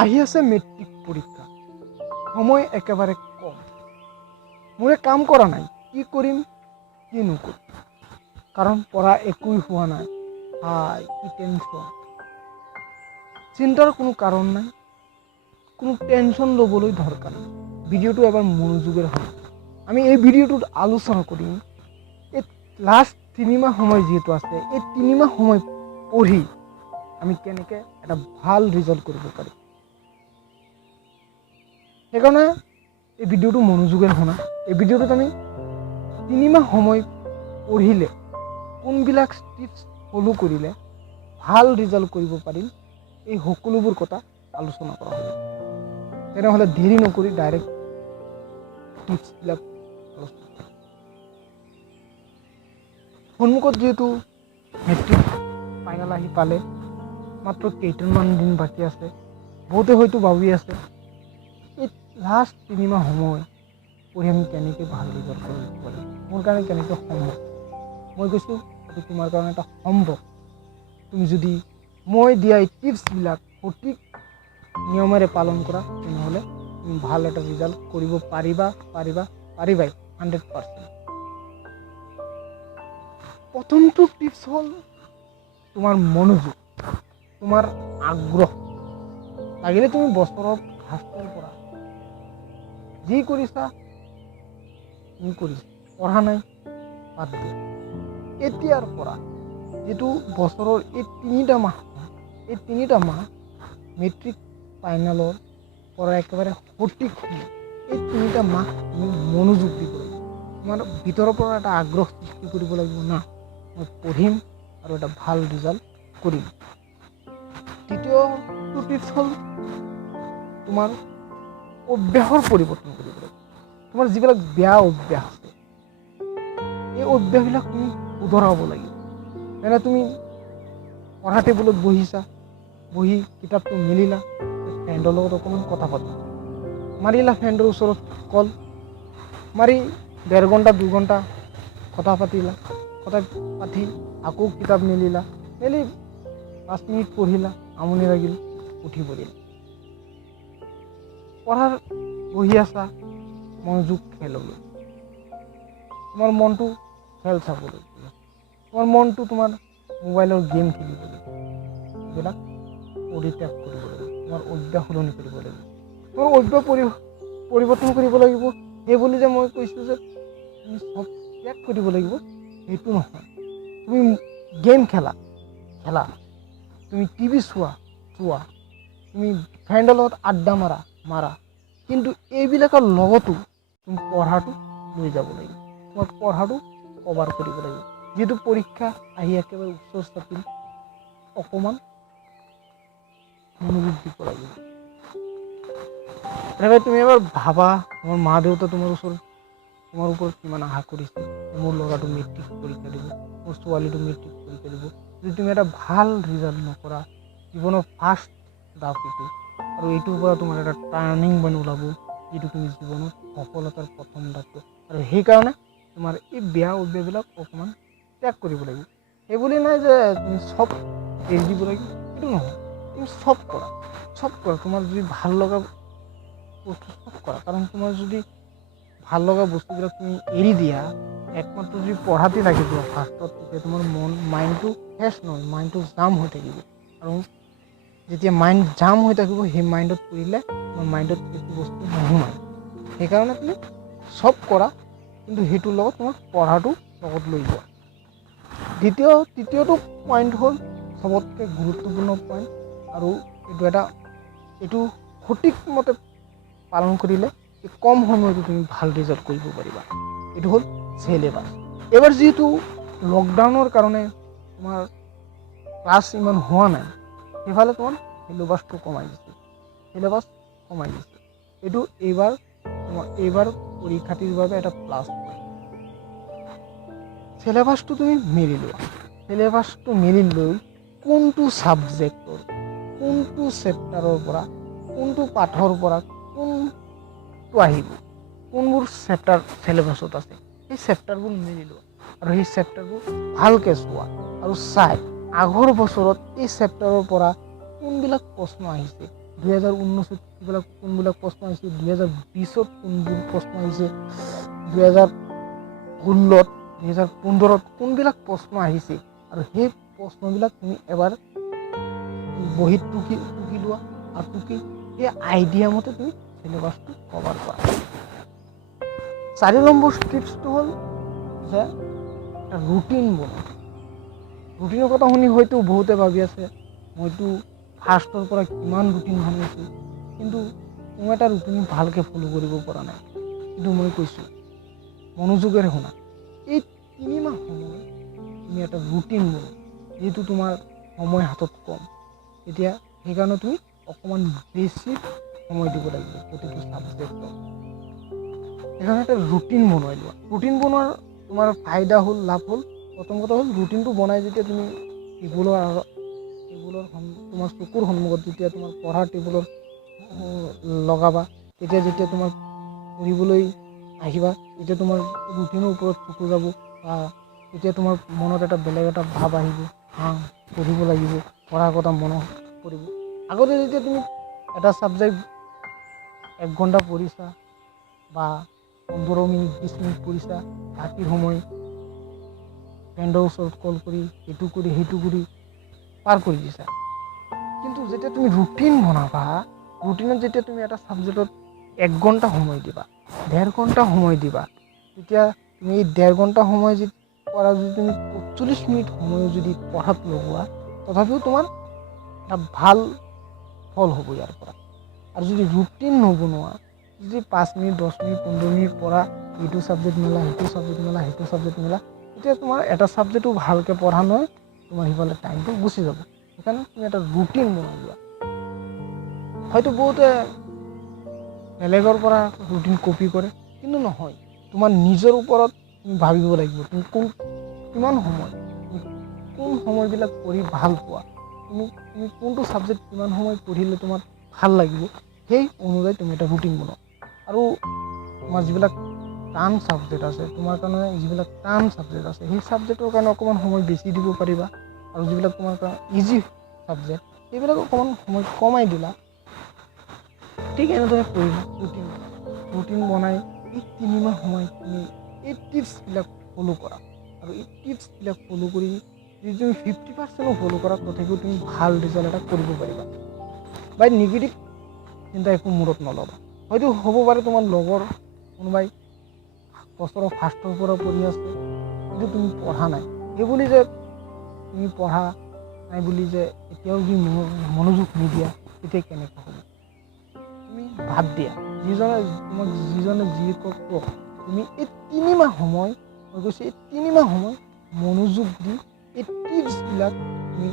আহি আছে মেট্ৰিক পৰীক্ষা, সময় একেবাৰে কম। মোৰে কাম কৰা নাই, কি কৰিম কি নকৰিম, কাৰণ পঢ়া একোই হোৱা নাই। হাই কি টেনশ্যন, চিন্তাৰ কোনো কাৰণ নাই, কোনো টেনশ্যন ল'বলৈ দৰকাৰ নাই। ভিডিঅ'টো এবাৰ মনোযোগেৰে শুনিব। আমি এই ভিডিঅ'টোত আলোচনা কৰিম এই লাষ্ট 3 মাহ সময় যিহেতু আছে, এই 3 মাহ সময় পঢ়ি আমি কেনেকৈ এটা ভাল ৰিজাল্ট কৰিব পাৰিম। সেইকাৰণে এই ভিডিঅ'টো মনোযোগেৰে শুনা। এই ভিডিঅ'টোত আমি 3 মাহ সময় পঢ়িলে কোনবিলাক টিপছ ফ'ল' কৰিলে ভাল ৰিজাল্ট কৰিব পাৰিম, এই সকলোবোৰ কথা আলোচনা কৰা হ'ব। তেনেহ'লে দেৰি নকৰি ডাইৰেক্ট টিপছবিলাক আলোচনা কৰিম। সন্মুখত যিহেতু মেট্ৰিক ফাইনেল আহি পালে, মাত্ৰ কেইটামান দিন বাকী আছে। বহুতে হয়তো ভাবি আছে এই লাষ্ট 3 মাহ সময় পঢ়ি আমি কেনেকৈ ভাল ৰিজাল্ট কৰিব পাৰিম, মোৰ কাৰণে কেনেকৈ সম্ভৱ। মই কৈছোঁ এইটো তোমাৰ কাৰণে এটা সম্ভৱ। তুমি যদি মই দিয়া এই টিপছবিলাক সঠিক নিয়মেৰে পালন কৰা, তেনেহ'লে তুমি ভাল এটা ৰিজাল্ট কৰিব পাৰিবাই 100%। প্ৰথমটো টিপছ হ'ল তোমাৰ মনোযোগ, তোমাৰ আগ্ৰহ। লাগিলে তুমি বছৰৰ ফাৰ্ষ্টৰ পৰা যি কৰিছা তুমি কৰিছা, পঢ়া নাই বাদ দিয়া। এতিয়াৰ পৰা যিটো বছৰৰ এই 3টা মাহ, এই 3টা মাহ মেট্ৰিক ফাইনেলৰ পৰা একেবাৰে সঠিক সময়। এই 3টা মাহ তুমি মনোযোগ দিব লাগিব। তোমাৰ ভিতৰৰ পৰা এটা আগ্ৰহ সৃষ্টি কৰিব লাগিব, না মই পঢ়িম আৰু এটা ভাল ৰিজাল্ট কৰিম। দ্বিতীয়টো টিপছ হ'ল তোমাৰ অভ্যাসৰ পৰিৱৰ্তন কৰিব লাগিব। তোমাৰ যিবিলাক বেয়া অভ্যাস আছে, এই অভ্যাসবিলাক তুমি শুধৰাব লাগিব। যেনে তুমি পঢ়া টেবুলত বহি কিতাপটো মেলিলা, ফ্ৰেণ্ডৰ লগত অকণমান কথা পাতিলা, মাৰিলা ফ্ৰেণ্ডৰ ওচৰত কল মাৰি 1.5 ঘণ্টা 2 ঘণ্টা কথা পাতিলা, কথা পাতি আকৌ কিতাপ মেলি 5 মিনিট পঢ়িলা, আমনি লাগিল উঠি পৰিলা। পঢ়াৰ বহি আছা, মনোযোগ খেললৈ, তোমাৰ মনটো খেল চাবলৈ, তোমাৰ মনটো তোমাৰ মোবাইলৰ গেম খেলিবলৈ, এইবিলাক পৰিত্যাগ কৰিব লাগিব। তোমাৰ অভ্যাস সলনি কৰিব লাগিব। তোমাৰ অভ্যাস পৰিৱৰ্তন কৰিব লাগিব। সেই বুলি যে মই কৈছোঁ যে তুমি চব ত্যাগ কৰিব লাগিব, সেইটো নহয়। তুমি গেম খেলা, তুমি টিভি চোৱা, তুমি ফ্ৰেণ্ডৰ লগত আড্ডা মাৰা, কিন্তু এইবিলাকৰ লগতো তুমি পঢ়াটো লৈ যাব লাগিব। তোমাৰ পঢ়াটো কভাৰ কৰিব লাগিব। যিহেতু পৰীক্ষা আহি একেবাৰে উচ্চ চাপিল, অকণমান মনোযোগ দিব লাগিব। এনেকৈ তুমি এবাৰ ভাবা, তোমাৰ মা দেউতা তোমাৰ ওপৰত কিমান আশা কৰিছে। মোৰ ল'ৰাটো মেট্ৰিক পৰীক্ষা দিব, মোৰ ছোৱালীটো মেট্ৰিক পৰীক্ষা দিব। যদি তুমি এটা ভাল ৰিজাল্ট নকৰা, জীৱনৰ ফাৰ্ষ্ট ধাপ এইটো, আৰু এইটোৰ পৰা তোমাৰ এটা টাৰ্ণিং পইণ্ট ওলাব, যিটো তুমি জীৱনত সফলতাৰ প্ৰথম ধাপটো। আৰু সেইকাৰণে তোমাৰ এই বেয়া অভ্যাসবিলাক অকণমান ত্যাগ কৰিব লাগিব। এইবুলি নাই যে তুমি চব এৰি দিব লাগিব, সেইটো নহয়। তুমি চব কৰা। তোমাৰ যদি ভাল লগা বস্তু চব কৰা, কাৰণ তোমাৰ যদি ভাল লগা বস্তুবিলাক তুমি এৰি দিয়া, একমাত্ৰ যদি পঢ়াতে লাগি যোৱা ফাৰ্ষ্টত, তেতিয়া তোমাৰ মাইণ্ডটো ফ্ৰেছ নহয়, মাইণ্ডটো জাম হৈ থাকিব। আৰু যেতিয়া মাইণ্ড জাম হৈ থাকিব, সেই মাইণ্ডত পঢ়িলে তোমাৰ মাইণ্ডত সেইটো বস্তু নোসোমায়। সেইকাৰণে তুমি চব কৰা, কিন্তু সেইটোৰ লগত তোমাৰ পঢ়াটো লগত লৈ যোৱা। তৃতীয়টো পইণ্ট হ'ল চবতকৈ গুৰুত্বপূৰ্ণ পইণ্ট, আৰু এইটো সঠিকমতে পালন কৰিলে কম সময়তে তুমি ভাল ৰিজাল্ট কৰিব পাৰিবা। এইটো হ'ল চিলেবাছ। এইবাৰ যিহেতু লকডাউনৰ কাৰণে তোমাৰ ক্লাছ ইমান হোৱা নাই, সেইফালে তোমাৰ চিলেবাছটো কমাই দিছে। এইটো এইবাৰ পৰীক্ষাৰ্থীৰ বাবে এটা প্লাছ পইণ্ট। চিলেবাছটো তুমি মেলি লোৱা। চিলেবাছটো মেলি লৈ কোনটো ছাবজেক্টৰ, কোনটো চেপ্টাৰৰ পৰা, কোনটো পাঠৰ পৰা কোনটো আহিব, কোনবোৰ চেপ্টাৰ চিলেবাছত আছে, সেই চেপ্টাৰবোৰ মেলি লোৱা। আৰু সেই চেপ্টাৰবোৰ ভালকৈ চোৱা, আৰু আগৰ বছৰত এই চেপ্টাৰৰ পৰা কোনবিলাক প্ৰশ্ন আহিছে, 2019 কোনবিলাক প্ৰশ্ন আহিছে, 2020 কোনবোৰ প্ৰশ্ন আহিছে, 2016 2015 কোনবিলাক প্ৰশ্ন আহিছে, আৰু সেই প্ৰশ্নবিলাক তুমি এবাৰ বহীত টুকি লোৱা, আৰু টুকি সেই আইডিয়া মতে তুমি চিলেবাছটো কভাৰ কৰা। 4 নম্বৰ টিপছটো হ'ল যে এটা ৰুটিন বনোৱা। ৰুটিনৰ কথা শুনি হয়তো বহুতে ভাবি আছে মইতো ফাৰ্ষ্টৰ পৰা কিমান ৰুটিন বনাইছোঁ, কিন্তু মই এটা ৰুটিন ভালকৈ ফ'ল' কৰিব পৰা নাই। কিন্তু মই কৈছোঁ মনোযোগেৰে শুনা, এই 3 মাহ সময় তুমি এটা ৰুটিন বনোৱা। যিহেতু তোমাৰ সময় হাতত কম, এতিয়া সেইকাৰণে তুমি অকণমান বেছি সময় দিব লাগিব প্ৰতিটো ছাবজেক্টত। সেইকাৰণে এটা ৰুটিন বনাই লোৱা। ৰুটিন বনোৱাৰ তোমাৰ ফাইদা হ'ল, লাভ হ'ল, প্ৰথম কথা হ'ল ৰুটিনটো বনাই যেতিয়া তুমি টেবুলৰ তোমাৰ চকুৰ সন্মুখত যেতিয়া তোমাৰ পঢ়াৰ টেবুলত লগাবা, যেতিয়া তোমাৰ পঢ়িবলৈ আহিবা, তেতিয়া তোমাৰ ৰুটিনৰ ওপৰত চকু যাব, বা তেতিয়া তোমাৰ মনত এটা বেলেগ এটা ভাৱ আহিব, পঢ়িব লাগিব, পঢ়াৰ কথা মনত পৰিব। আগতে যেতিয়া তুমি এটা ছাবজেক্ট 1 ঘণ্টা পঢ়িছা, বা 15 মিনিট 20 মিনিট পঢ়িছা, বাকী সময় ফ্ৰেণ্ডৰ ওচৰত কল কৰি সেইটো কৰি পাৰ কৰি দিছা। কিন্তু যেতিয়া তুমি ৰুটিন বনাবা, ৰুটিনত যেতিয়া তুমি এটা ছাবজেক্টত 1 ঘণ্টা সময় দিবা, 1.5 ঘণ্টা সময় দিবা, তেতিয়া তুমি এই 1.5 ঘণ্টা সময় পৰা যদি তুমি 45 মিনিট সময় যদি পঢ়াত লগোৱা, তথাপিও তোমাৰ এটা ভাল ফল হ'ব ইয়াৰ পৰা। আৰু যদি ৰুটিন নবনোৱা, যদি 5 মিনিট 10 মিনিট 15 মিনিট পঢ়া, এইটো ছাবজেক্ট মেলা, সেইটো ছাবজেক্ট মেলা, তেতিয়া তোমাৰ এটা ছাবজেক্টো ভালকৈ পঢ়া নহয়, তোমাৰ সিফালে টাইমটো গুচি যাব। সেইকাৰণে তুমি এটা ৰুটিন বনাই লোৱা। হয়তো বহুতে বেলেগৰ পৰা ৰুটিন কপি কৰে, কিন্তু নহয়, তোমাৰ নিজৰ ওপৰত তুমি ভাবিব লাগিব তুমি কিমান সময়, কোন সময়বিলাক পঢ়ি ভাল পোৱা, তুমি কোনটো ছাবজেক্ট কিমান সময় পঢ়িলে তোমাৰ ভাল লাগিব, সেই অনুযায়ী তুমি এটা ৰুটিন বনোৱা। আৰু তোমাৰ যিবিলাক টান ছাবজেক্ট আছে, তোমাৰ কাৰণে যিবিলাক টান ছাবজেক্ট আছে, সেই ছাবজেক্টৰ কাৰণে অকণমান সময় বেছি দিব পাৰিবা, আৰু যিবিলাক তোমাৰ কাৰণে ইজি ছাবজেক্ট, সেইবিলাক অকণমান সময় কমাই দিলা। ঠিক এনেদৰে কৰিবা ৰুটিন বনাই এই 3 মাহ সময় তুমি এই টিপছবিলাক ফ'ল' কৰা। আৰু এই টিপছবিলাক ফ'ল' কৰি যদি তুমি 50% ফ'ল' কৰা, তথাপিও তুমি ভাল ৰিজাল্ট এটা কৰিব পাৰিবা। বাই নিগেটিভ চিন্তা একো মূৰত নল'বা। হয়তো হ'ব পাৰে তোমাৰ লগৰ কোনোবাই বছৰৰ ফাৰ্ষ্টৰ পৰা পঢ়ি আছে, কিন্তু তুমি পঢ়া নাই, সেইবুলি যে তুমি পঢ়া নাই বুলি যে এতিয়াও যদি মনোযোগ নিদিয়া, তেতিয়া কেনেকৈ হ'ব? তুমি ভাব দিয়া, যিজনে যি কওক, তুমি এই 3 মাহ সময়, মই কৈছোঁ এই 3 মাহ সময় মনোযোগ দি এই টিপছবিলাক তুমি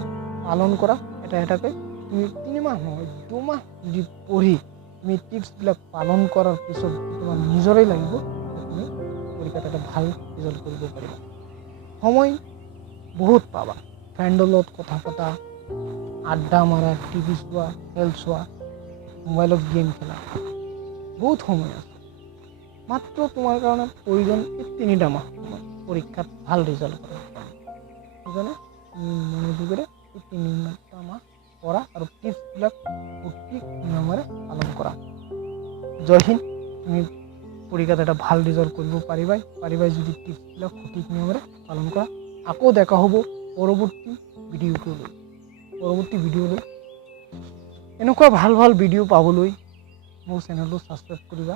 পালন কৰা। এটাকৈ তুমি 3 মাহ নহয়, 2 মাহ যদি পঢ়ি তুমি টিপছবিলাক পালন কৰাৰ পিছত তোমাৰ নিজৰেই লাগিব তুমি পৰীক্ষাত এটা ভাল ৰিজাল্ট কৰিব পাৰিবা। সময় বহুত পাবা, ফ্ৰেণ্ডৰ লগত কথা পতা, আড্ডা মাৰা, টিভি চোৱা, খেল চোৱা, মোবাইলত গেম খেলা, বহুত সময় আছে। মাত্ৰ তোমাৰ কাৰণে প্ৰয়োজন এই 3টা মাহ পৰীক্ষাত ভাল ৰিজাল্ট কৰা। সেইকাৰণে মনোযোগেৰে এই 3টা মাহ পঢ়া আৰু টিপছবিলাক সঠিক নিয়মেৰে পালন কৰা। জয় হিন্দ। তুমি পৰীক্ষাত এটা ভাল ৰিজাল্ট কৰিব পাৰিবাই যদি টিপছবিলাক সঠিক নিয়মেৰে পালন কৰা। আকৌ দেখা হ'ব পৰৱৰ্তী ভিডিঅ'লৈ। এনেকুৱা ভাল ভিডিঅ' পাবলৈ মোৰ চেনেলটো ছাবস্ক্ৰাইব কৰিবা।